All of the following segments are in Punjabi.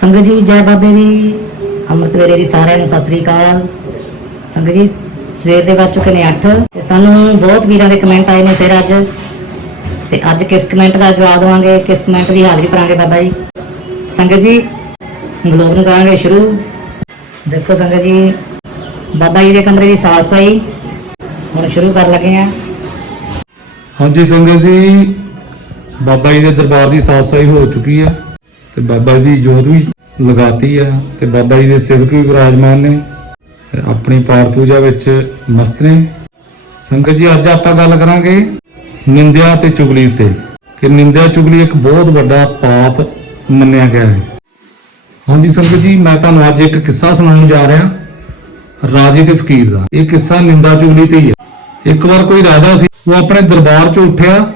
ਸੰਗਤ ਜੀ, ਜੈ ਬਾਬੇ ਦੀ ਅੰਮ੍ਰਿਤ ਵੇਲੇ ਦੀ ਸਾਰਿਆਂ ਨੂੰ ਸਤਿ ਸ੍ਰੀ ਅਕਾਲ। ਸੰਗਤ ਜੀ, ਸਵੇਰ ਦੇ ਵੱਜ ਚੁੱਕੇ ਨੇ 8 ਤੇ ਸਾਨੂੰ ਬਹੁਤ ਵੀਰਾਂ ਦੇ ਕਮੈਂਟ ਆਏ ਨੇ ਫਿਰ ਅੱਜ। ਤੇ ਅੱਜ ਕਿਸ ਕਮੈਂਟ ਦਾ ਜਵਾਬ ਦੇਵਾਂਗੇ, ਕਿਸ ਕਮੈਂਟ ਦੀ ਹਾਜ਼ਰੀ ਭਰਾਂਗੇ ਬਾਬਾ ਜੀ। ਸੰਗਤ ਜੀ ਬਲੌਗ ਨੂੰ ਕਰਾਂਗੇ ਸ਼ੁਰੂ। ਦੇਖੋ ਸੰਗਤ ਜੀ, ਬਾਬਾ ਜੀ ਦੇ ਕਮਰੇ ਦੀ ਸਾਫ਼ ਸਫ਼ਾਈ ਹੁਣ ਸ਼ੁਰੂ ਕਰਨ ਲੱਗੇ ਆ ਹਾਂਜੀ ਸੰਗਤ ਜੀ, ਬਾਬਾ ਜੀ ਦੇ ਦਰਬਾਰ ਦੀ ਸਾਫ਼ ਸਫ਼ਾਈ ਹੋ ਚੁੱਕੀ ਹੈ। ਤੇ ਬਾਬਾ ਜੀ ਦੀ ਜੋਤ ਵੀ ਲਗਾਤੀ ਆ ਤੇ ਬਾਬਾ ਜੀ ਦੇ ਸੇਵਕ ਵੀ ਵਿਰਾਜਮਾਨ ਨੇ ਆਪਣੀ ਪਾਠ ਪੂਜਾ ਵਿੱਚ ਮਸਤ ਨੇ। ਸੰਗਤ ਜੀ, ਅੱਜ ਆਪਾਂ ਗੱਲ ਕਰਾਂਗੇ ਨਿੰਦਿਆ ਤੇ ਚੁਗਲੀ ਤੇ ਕਿ ਨਿੰਦਿਆ ਚੁਗਲੀ ਇੱਕ ਬਹੁਤ ਵੱਡਾ ਪਾਪ ਮੰਨਿਆ ਗਿਆ ਹੈ। ਹਾਂਜੀ ਸੰਗਤ ਜੀ, ਮੈਂ ਤੁਹਾਨੂੰ ਅੱਜ ਇੱਕ ਕਿੱਸਾ ਸੁਣਾਉਣ ਜਾ ਰਿਹਾ, ਰਾਜੇ ਤੇ ਫਕੀਰ ਦਾ। ਇਹ ਕਿੱਸਾ ਨਿੰਦਾ ਚੁਗਲੀ ਤੇ ਹੀ ਹੈ। ਇੱਕ ਵਾਰ ਕੋਈ ਰਾਜਾ ਸੀ, ਉਹ ਆਪਣੇ ਦਰਬਾਰ 'ਚ ਉੱਠਿਆ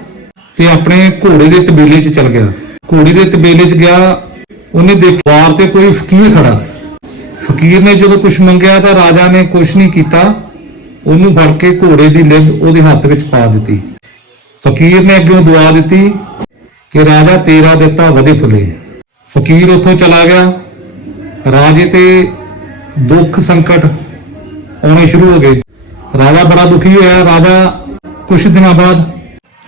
ਤੇ ਆਪਣੇ ਘੋੜੇ ਦੇ ਤਬੀਲੇ 'ਚ ਚਲ ਗਿਆ। ਘੋੜੀ ਦੇ ਤਬੇਲੇ 'ਚ ਗਿਆ, ਉਹਨੇ ਦੇਖਿਆ ਤੇ ਕੋਈ ਫਕੀਰ ਖੜਾ। ਫਕੀਰ ਨੇ ਜਦੋਂ ਕੁਝ ਮੰਗਿਆ ਤਾਂ ਰਾਜਾ ਨੇ ਕੁਝ ਨਹੀਂ ਕੀਤਾ। ਉਹਨੂੰ ਫੜ ਕੇ ਘੋੜੇ ਦੀ ਲਿੱਦ ਉਹਦੇ ਹੱਥ ਵਿੱਚ ਪਾ ਦਿੱਤੀ। ਫਕੀਰ ਨੇ ਅੱਗੇ ਦੁਆ ਦਿੱਤੀ ਕਿ ਰਾਜਾ ਤੇਰਾ ਦਿੱਤਾ ਵਧੇ ਫੁੱਲੇ। ਫਕੀਰ ਉੱਥੋਂ ਚਲਾ ਗਿਆ। ਰਾਜੇ ਤੇ ਦੁੱਖ ਸੰਕਟ ਆਉਣੇ ਸ਼ੁਰੂ ਹੋ ਗਏ। ਰਾਜਾ ਬੜਾ ਦੁਖੀ ਹੋਇਆ। ਰਾਜਾ ਕੁਝ ਦਿਨਾਂ ਬਾਅਦ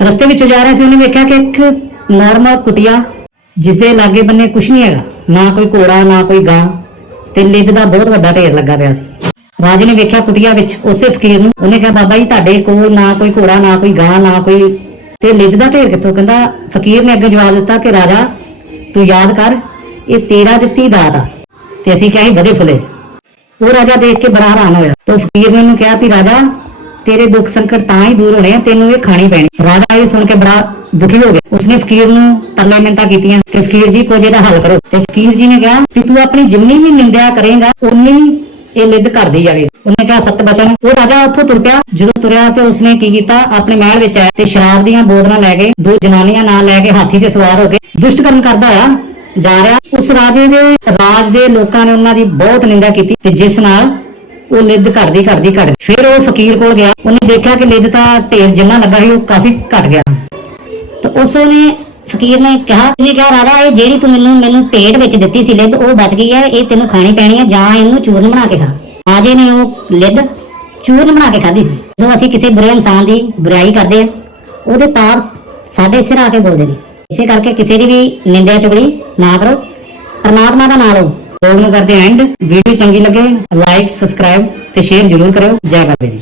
ਰਸਤੇ ਵਿੱਚੋਂ ਜਾ ਰਿਹਾ ਸੀ। ਉਹਨੇ ਵੇਖਿਆ ਕਿ ਇੱਕ ਨਾਰਮਲ ਕੁਟਿਆ ਜਿਸ ਦੇ ਲਾਗੇ ਬੰਨੇ ਕੁਝ ਨਹੀਂ ਹੈਗਾ, ਨਾ ਕੋਈ ਘੋੜਾ, ਨਾ ਕੋਈ ਗਾਂ, ਤੇ ਲਿੱਦ ਦਾ ਬਹੁਤ ਵੱਡਾ ਢੇਰ ਲੱਗਾ ਪਿਆ ਸੀ। ਰਾਜੇ ਨੇ ਵੇਖਿਆ ਕੁਟਿਆ ਵਿੱਚ ਉਸੇ ਫਕੀਰ ਨੂੰ, ਉਹਨੇ ਕਿਹਾ, ਬਾਬਾ ਜੀ, ਤੁਹਾਡੇ ਕੋਲ ਨਾ ਕੋਈ ਘੋੜਾ, ਨਾ ਕੋਈ ਗਾਂ, ਨਾ ਕੋਈ ਤੇ ਲਿੱਦ ਦਾ ਢੇਰ ਕਿੱਥੋਂ? ਕਹਿੰਦਾ, ਫਕੀਰ ਨੇ ਅੱਗੇ ਜਵਾਬ ਦਿੱਤਾ ਕਿ, ਰਾਜਾ, ਤੂੰ ਯਾਦ ਕਰ, ਇਹ ਤੇਰਾ ਦਿੱਤੀ ਦਾਤ ਆ ਤੇ ਅਸੀਂ ਕਿਹਾ ਸੀ ਵਧੇ ਫੁਲੇ। ਉਹ ਰਾਜਾ ਦੇਖ ਕੇ ਬੜਾ ਹੈਰਾਨ ਹੋਇਆ। ਤੇ ਫਕੀਰ ਨੇ ਉਹਨੂੰ ਕਿਹਾ ਵੀ, ਰਾਜਾ ਤੇਰੇ ਦੁੱਖ ਸੰਕਟ ਤਾਂ ਹੀ ਦੂਰ ਹੋਣੇ ਆ, ਤੈਨੂੰ ਇਹ ਖਾਣੀ ਪੈਣੀ। ਰਾਜਾ ਇਹ ਸੁਣ ਕੇ ਬੜਾ ਦੁਖੀ ਹੋ ਗਿਆ ਉਸਨੇ ਫਕੀਰ ਨੂੰ ਤਰਲਾ ਮਿੰਤਾ ਕੀਤੀਆਂ ਕਿ ਫਕੀਰ ਜੀ ਕੁਝ ਇਹਦਾ ਹੱਲ ਕਰੋ। ਤੇ ਫਕੀਰ ਜੀ ਨੇ ਕਿਹਾ ਕਿ ਤੂੰ ਆਪਣੀ ਜਿੰਨੀ ਵੀ ਨਿੰਦਿਆ ਕਰੇਗਾ ਉਨੀ ਇਹ ਲਿੱਦ ਕਰਦੀ ਜਾਵੇ ਉਹਨੇ ਕਿਹਾ, ਸਤ ਬਚਨ। ਉਹ ਰਾਜਾ ਉੱਥੋਂ ਤੁਰ ਪਿਆ। ਜਦੋਂ ਤੁਰਿਆ ਤੇ ਉਸਨੇ ਕੀ ਕੀਤਾ? ਆਪਣੇ ਮਹਿਲ ਵਿੱਚ ਆਇਆ ਤੇ ਸ਼ਰਾਬ ਦੀਆਂ ਬੋਤਲਾਂ ਲੈ ਕੇ, ਦੋ ਜਨਾਨੀਆਂ ਨਾਲ ਲੈ ਕੇ ਹਾਥੀ ਤੇ ਸਵਾਰ ਹੋ ਕੇ ਦੁਸ਼ਟ ਕਰਮ ਕਰਦਾ ਆ ਜਾ ਰਿਹਾ। ਉਸ ਰਾਜੇ ਦੇ, ਰਾਜ ਦੇ ਲੋਕਾਂ ਨੇ ਉਹਨਾਂ ਦੀ ਬਹੁਤ ਨਿੰਦਾ ਕੀਤੀ ਤੇ ਜਿਸ ਨਾਲ ਉਹ ਲਿੱਦ ਘਟਦੀ ਘਟਦੀ ਘਟ ਫਿਰ ਉਹ ਫਕੀਰ ਕੋਲ ਗਿਆ। ਉਹਨੇ ਦੇਖਿਆ ਕਿ ਲਿੱਦ ਤਾਂ ਢੇਰ ਜਿੰਨਾ ਲੱਗਾ ਸੀ ਉਹ ਕਾਫੀ ਘਟ ਗਿਆ। ਤਾਂ ਉਸ ਨੇ ਫਕੀਰ ਨੇ ਕਿਹਾ, ਇਹਨੇ ਕਿਹਾ, ਰਾਜਾ, ਇਹ ਜਿਹੜੀ ਤੂੰ ਮੈਨੂੰ ਮੈਨੂੰ ਪੇਟ ਵਿੱਚ ਦਿੱਤੀ ਸੀ ਲਿੱਦ ਉਹ ਬਚ ਗਈ ਹੈ। ਇਹ ਤੈਨੂੰ ਖਾਣੀ ਪੈਣੀ ਹੈ। ਜਾਂ ਇਹਨੂੰ ਚੂਰਨ ਬਣਾ ਕੇ ਖਾ। ਆਜੇ ਨੇ ਉਹ ਲਿੱਦ ਚੂਰਨ ਬਣਾ ਕੇ ਖਾਧੀ ਸੀ। ਜਦੋਂ ਅਸੀਂ ਕਿਸੇ ਬੁਰੇ ਇਨਸਾਨ ਦੀ ਬੁਰਾਈ ਕਰਦੇ ਆ ਉਹਦੇ ਪਾਪ ਸਾਡੇ ਸਿਰ ਆ ਕੇ ਬੋਲਦੇ ਨੇ। ਇਸੇ ਕਰਕੇ ਕਿਸੇ ਦੀ ਵੀ ਨਿੰਦਿਆ ਚੁਗਲੀ ਨਾ ਕਰੋ। ਪਰਮਾਤਮਾ ਦਾ ਨਾਮ ਲਓ। ਲੋਕ ਨੂੰ ਕਰਦੇ ਐਂਡ ਵੀਡੀਓ ਚੰਗੀ ਲੱਗੇ ਲਾਈਕ ਸਬਸਕ੍ਰਾਈਬ ਤੇ ਸ਼ੇਅਰ ਜ਼ਰੂਰ ਕਰੋ ਜੈ ਬਾਬੇ ਦੀ।